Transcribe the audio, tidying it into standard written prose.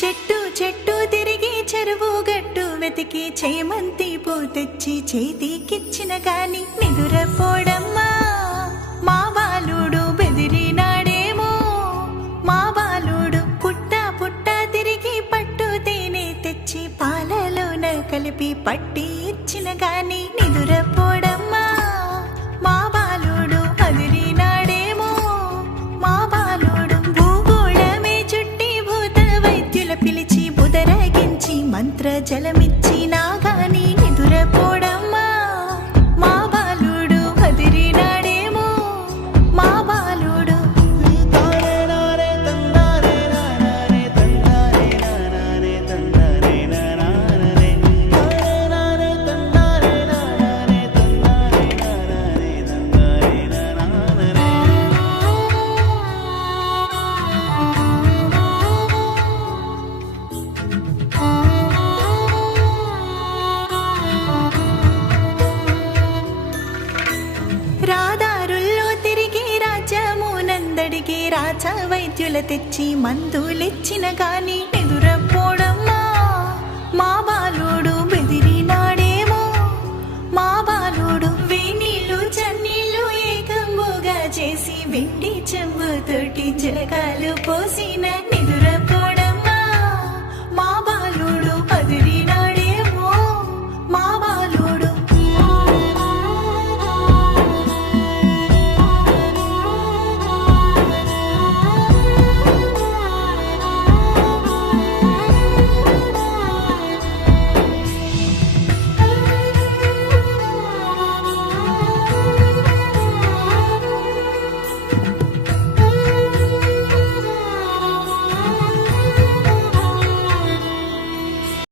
చెట్టు చెట్టు తిరిగి చెరువు గట్టు వెతికి చేమంతి పూ తెచ్చి చేతికిచ్చిన గాని నిదురపోడమ్మా మా బాలుడు బెదిరినాడేమో మా బాలుడు పుట్ట పుట్ట తిరిగి పట్టు తేనె తెచ్చి పాలలోన కలిపి పట్టి ఇచ్చిన గాని నిదురపోడమ్మా మా బాలుడు అదిరినాడేమో మా బాలుడు భూగోళమే చుట్టి భూత వైద్యుల పిలిచి బుదరగించి మంత్ర జలమిచ్చి నాగాని నిదురపోడమ్మా మా బాలుడు అదిరినాడేమో మా బాలుడు రాదారుల్లో తిరిగి రాజమునందడిగి రాజా వైద్యుల తెచ్చి మందులిచ్చిన గాని నిదురపోడమ్మా మా బాలుడు బెదిరినాడేమో మా బాలుడు వేణీళ్ళు చన్నీళ్ళు ఏకంబుగా చేసి వెండి చెంబుతోటి జలకాలు పోసిన